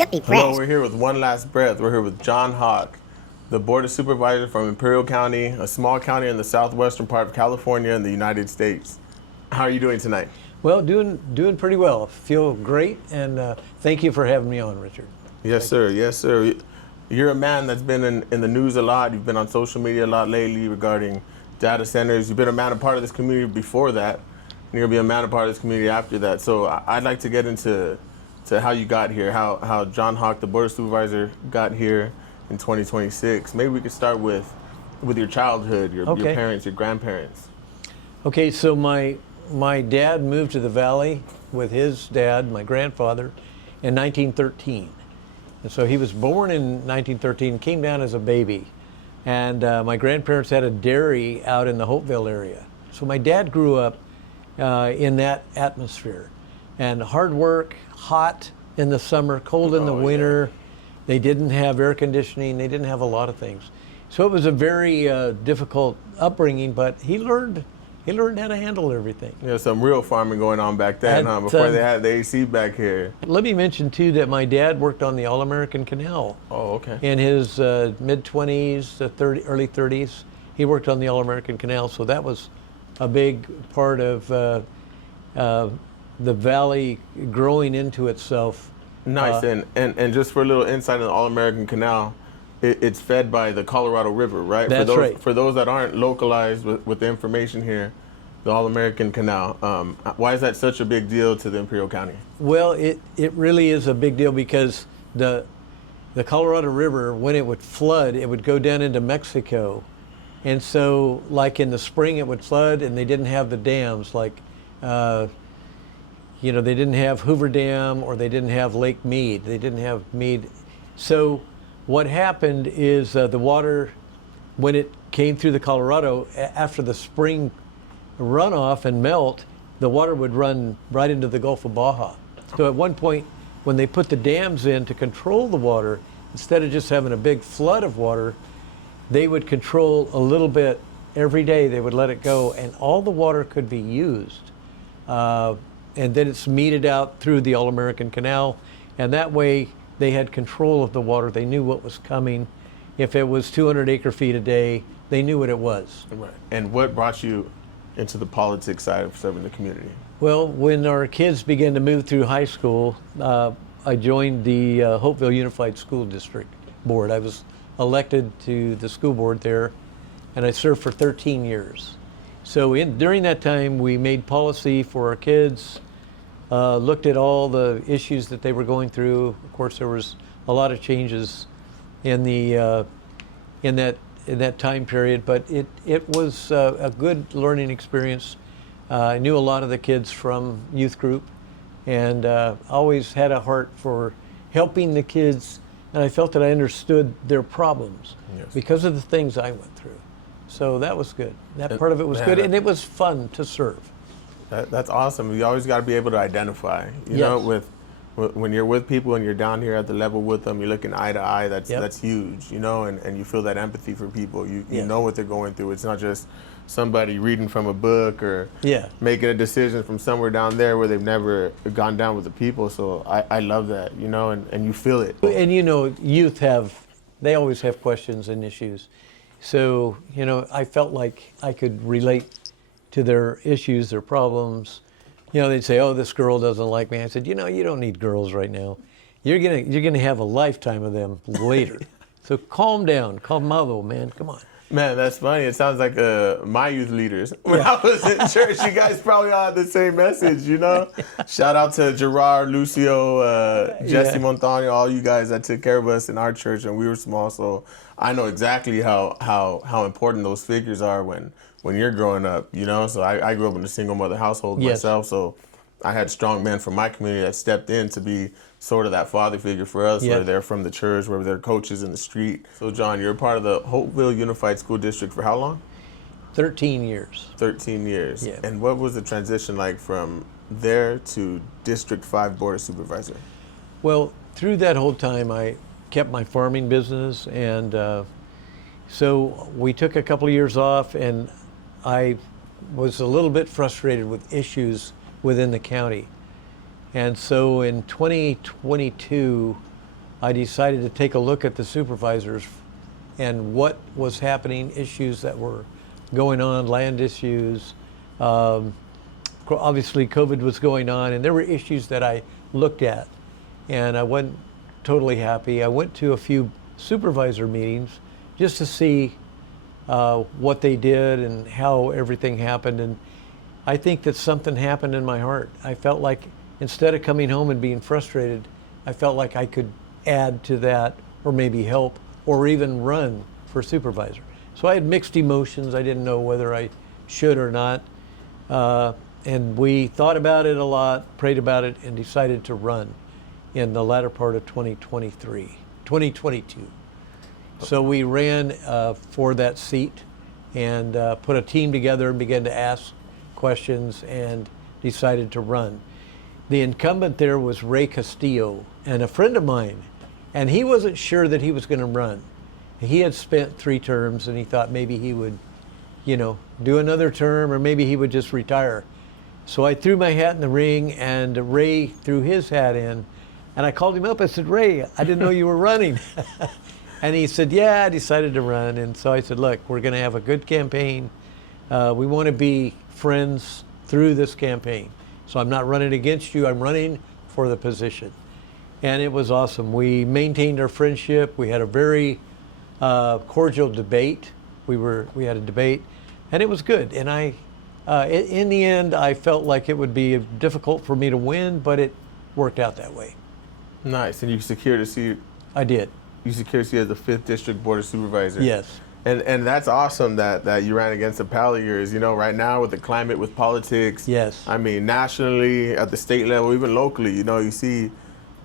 Hello, we're here with One Last Breath. We're here with John Hawk, the Board of Supervisors from Imperial County, a small county in the southwestern part of California in the United States. How are you doing tonight? Well, doing pretty well. Feel great, and thank you for having me on, Richard. Yes, sir. Yes, sir. You're a man that's been in the news a lot. You've been on social media a lot lately regarding data centers. You've been a man, a part of this community before that, and you're going to be a man, a part of this community after that. So I'd like to get into how you got here, how John Hawk, the Board of Supervisor, got here in 2026. Maybe we could start with your childhood, your parents, your grandparents. Okay, so my dad moved to the Valley with his dad, my grandfather, in 1913. And so he was born in 1913, came down as a baby. And my grandparents had a dairy out in the Hopeville area. So my dad grew up in that atmosphere. And hard work, hot in the summer, cold in the winter. Yeah. They didn't have air conditioning. They didn't have a lot of things. So it was a very difficult upbringing, but he learned how to handle everything. Yeah, some real farming going on back then, huh? Before they had the AC back here. Let me mention, too, that my dad worked on the All-American Canal. Oh, okay. In his mid-20s, early 30s, he worked on the All-American Canal, so that was a big part of the Valley growing into itself. Nice, and just for a little insight on the All-American Canal, it's fed by the Colorado River, right? That's right. For those that aren't localized with the information here, the All-American Canal, why is that such a big deal to the Imperial County? Well, it really is a big deal because the Colorado River, when it would flood, it would go down into Mexico. And so, like in the spring, it would flood, and they didn't have the dams, like they didn't have Hoover Dam, or they didn't have Lake Mead. They didn't have Mead. So what happened is the water, when it came through the Colorado, after the spring runoff and melt, the water would run right into the Gulf of Baja. So at one point, when they put the dams in to control the water, instead of just having a big flood of water, they would control a little bit every day. They would let it go, and all the water could be used. And then it's meted out through the All-American Canal, and that way they had control of the water. They knew what was coming. If it was 200 acre feet a day, they knew what it was. Right. And what brought you into the politics side of serving the community? Well, when our kids began to move through high school, I joined the Hopeville Unified School District Board. I was elected to the school board there, and I served for 13 years. So during that time, we made policy for our kids, looked at all the issues that they were going through. Of course, there was a lot of changes in that time period, but it was a good learning experience. I knew a lot of the kids from youth group, and always had a heart for helping the kids, and I felt that I understood their problems because of the things I went through. So that was good. That part of it was good, and it was fun to serve. That's awesome. You always got to be able to identify. You know, when you're with people and you're down here at the level with them, you're looking eye to eye. That's huge. You know, and you feel that empathy for people. You know what they're going through. It's not just somebody reading from a book or making a decision from somewhere down there where they've never gone down with the people. So I love that. You know, and you feel it. And youth they always have questions and issues. So, I felt like I could relate to their issues, their problems. They'd say, "Oh, this girl doesn't like me." I said, "You don't need girls right now. You're gonna have a lifetime of them later. So calm down, calmado, man. Come on." Man, that's funny. It sounds like my youth leaders. When I was in church, you guys probably all had the same message, Shout out to Gerard, Lucio, Jesse Montano, all you guys that took care of us in our church, and we were small, so I know exactly how important those figures are when you're growing up, So I grew up in a single mother household myself, so I had strong men from my community that stepped in to be sort of that father figure for us, whether they're from the church, whether they're coaches in the street. So, John, you're a part of the Hopeville Unified School District for how long? 13 years. 13 years. Yeah. And what was the transition like from there to District 5 Board of Supervisor? Well, through that whole time, I kept my farming business, and so we took a couple of years off, and I was a little bit frustrated with issues within the county. And so in 2022, I decided to take a look at the supervisors and what was happening, issues that were going on, land issues. Obviously, COVID was going on, and there were issues that I looked at, and I wasn't totally happy. I went to a few supervisor meetings just to see what they did and how everything happened, and I think that something happened in my heart. I felt like instead of coming home and being frustrated, I felt like I could add to that, or maybe help, or even run for supervisor. So I had mixed emotions. I didn't know whether I should or not. And we thought about it a lot, prayed about it, and decided to run in the latter part of 2022. So we ran for that seat and put a team together and began to ask questions and decided to run. The incumbent there was Ray Castillo, and a friend of mine, and he wasn't sure that he was going to run. He had spent 3 terms, and he thought maybe he would, do another term, or maybe he would just retire. So I threw my hat in the ring, and Ray threw his hat in, and I called him up. I said, Ray, I didn't know you were running. And he said, yeah, I decided to run. And so I said, look, we're going to have a good campaign. We want to be friends through this campaign. So I'm not running against you. I'm running for the position. And it was awesome. We maintained our friendship. We had a very cordial debate. We had a debate, and it was good. And in the end, I felt like it would be difficult for me to win, but it worked out that way. Nice. And you secured a seat. I did. You secured a seat as the 5th District Board of Supervisors. Yes. And that's awesome that you ran against a pal of yours. Right now with the climate, with politics. Yes. I mean, nationally, at the state level, even locally, you see,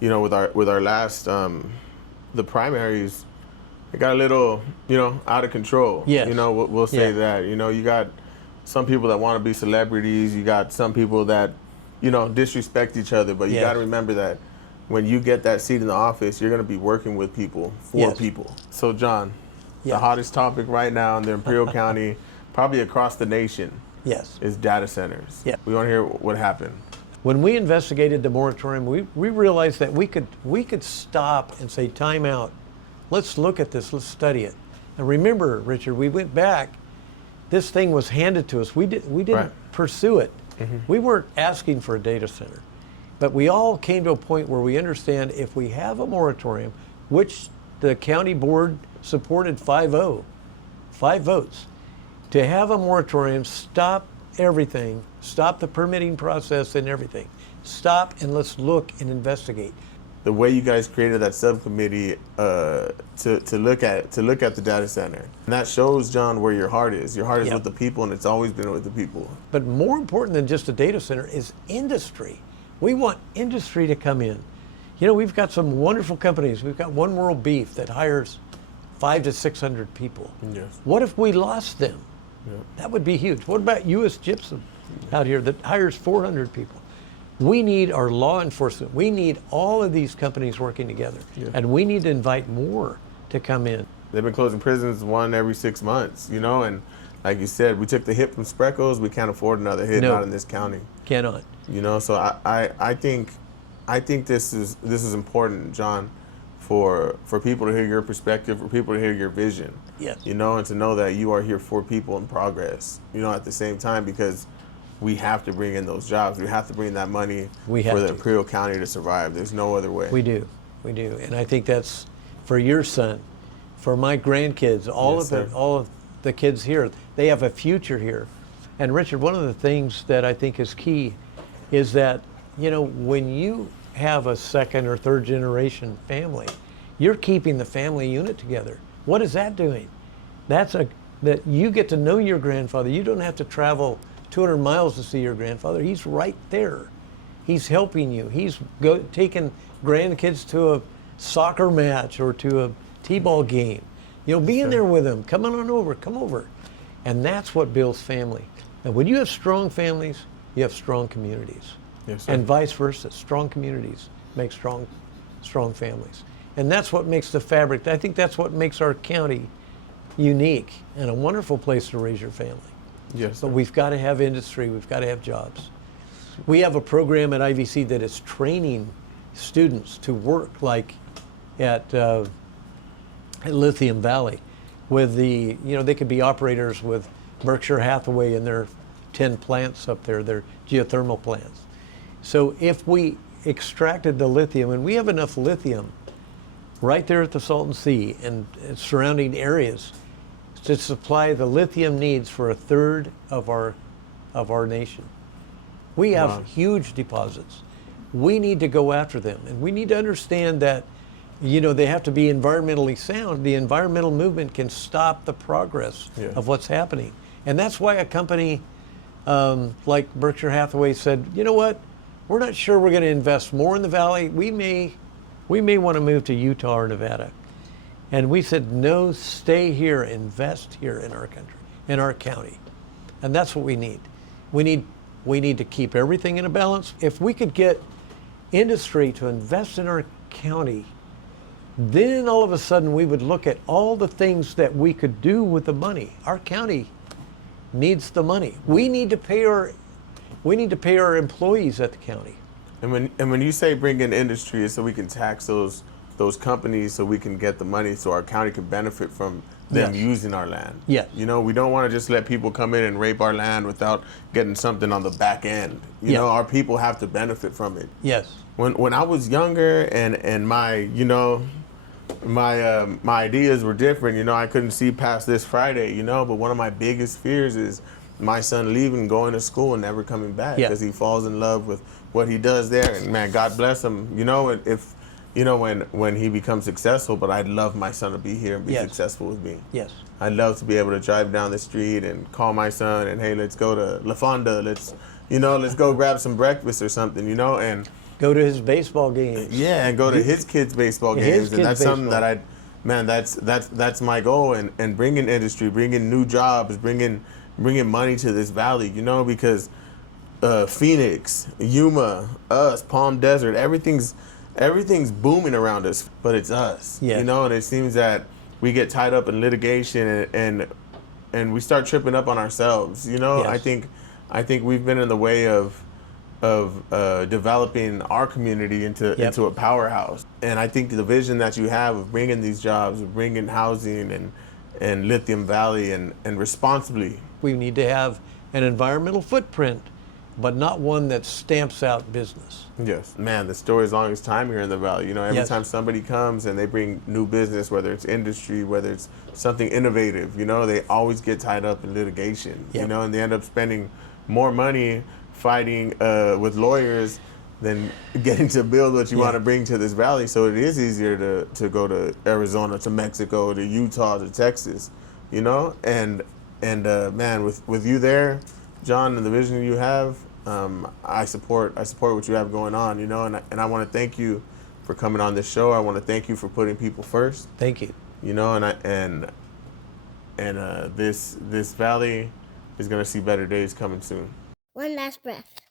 with our last, the primaries, it got a little, out of control. Yes. We'll say that. You got some people that want to be celebrities. You got some people that, disrespect each other. But you got to remember that when you get that seat in the office, you're going to be working with people, for people. So, John, the hottest topic right now in the Imperial County, probably across the nation, is data centers. Yeah. We want to hear what happened. When we investigated the moratorium, we realized that we could stop and say, time out. Let's look at this. Let's study it. And remember, Richard, we went back. This thing was handed to us. We didn't pursue it. Mm-hmm. We weren't asking for a data center. But we all came to a point where we understand if we have a moratorium, which the county board supported 5-0, 5 votes, to have a moratorium, stop everything, stop the permitting process and everything. Stop and let's look and investigate. The way you guys created that subcommittee to look at the data center, and that shows, John, where your heart is. Your heart is with the people, and it's always been with the people. But more important than just a data center is industry. We want industry to come in. We've got some wonderful companies. We've got One World Beef that hires 500 to 600 people. Yes. What if we lost them? Yeah. That would be huge. What about U.S. Gypsum out here that hires 400 people? We need our law enforcement. We need all of these companies working together. Yeah. And we need to invite more to come in. They've been closing prisons one every 6 months, and like you said, we took the hit from Spreckles. We can't afford another hit, not in this county. Cannot. So I think this is important, John, for people to hear your perspective, for people to hear your vision. Yes. And to know that you are here for people in progress, at the same time, because we have to bring in those jobs. We have to bring that money for the Imperial County to survive. There's no other way. We do. And I think that's for your son, for my grandkids, all of the kids here. They have a future here. And Richard, one of the things that I think is key is that, when you have a second or third generation family, you're keeping the family unit together. What is that doing? That you get to know your grandfather. You don't have to travel 200 miles to see your grandfather. He's right there. He's helping you. He's taking grandkids to a soccer match or to a t-ball game. Being there with them. Come over. And that's what builds family. And when you have strong families, you have strong communities. Yes, sir. And vice versa. Strong communities make strong families. And that's what makes the fabric. I think that's what makes our county unique and a wonderful place to raise your family. Yes. But we've got to have industry. We've got to have jobs. We have a program at IVC that is training students to work like at Lithium Valley with they could be operators with Berkshire Hathaway and their 10 plants up there, their geothermal plants. So if we extracted the lithium, and we have enough lithium right there at the Salton Sea and surrounding areas to supply the lithium needs for a third of our nation. We have huge deposits. We need to go after them, and we need to understand that they have to be environmentally sound. The environmental movement can stop the progress of what's happening. And that's why a company like Berkshire Hathaway said, you know what, we're not sure we're going to invest more in the valley. We may want to move to Utah or Nevada. And we said, no, stay here, invest here in our country, in our county. And that's what we need. We need to keep everything in a balance. If we could get industry to invest in our county, then all of a sudden we would look at all the things that we could do with the money. Our county needs the money. We need to pay our employees at the county. And when you say bring in industry, it's so we can tax those companies so we can get the money so our county can benefit from them using our land. Yes. We don't want to just let people come in and rape our land without getting something on the back end. You know, our people have to benefit from it. Yes. When I was younger and my ideas were different, I couldn't see past this Friday, but one of my biggest fears is my son leaving, going to school and never coming back because he falls in love with what he does there. And man, God bless him, if when he becomes successful, but I'd love my son to be here and be successful with me. Yes. I'd love to be able to drive down the street and call my son and, hey, let's go to La Fonda, let's go grab some breakfast or something, and go to his baseball games. Yeah, and go to his kids' baseball games. And that's something that that's my goal. And bringing industry, bringing new jobs, bringing money to this valley, because Phoenix, Yuma, us, Palm Desert, everything's booming around us, but it's us. Yes. And it seems that we get tied up in litigation and we start tripping up on ourselves. Yes. I think we've been in the way of developing our community into a powerhouse. And I think the vision that you have of bringing these jobs, of bringing housing and Lithium Valley and responsibly. We need to have an environmental footprint, but not one that stamps out business. Yes. Man, the story is long as time here in the valley. Every time somebody comes and they bring new business, whether it's industry, whether it's something innovative, they always get tied up in litigation, and they end up spending more money fighting with lawyers than getting to build what you want to bring to this valley. So it is easier to go to Arizona, to Mexico, to Utah, to Texas, and man, with you there, John, and the vision you have, I support what you have going on, and I want to thank you for coming on this show. I want to thank you for putting people first. Thank you. And this valley is going to see better days coming soon. One last breath.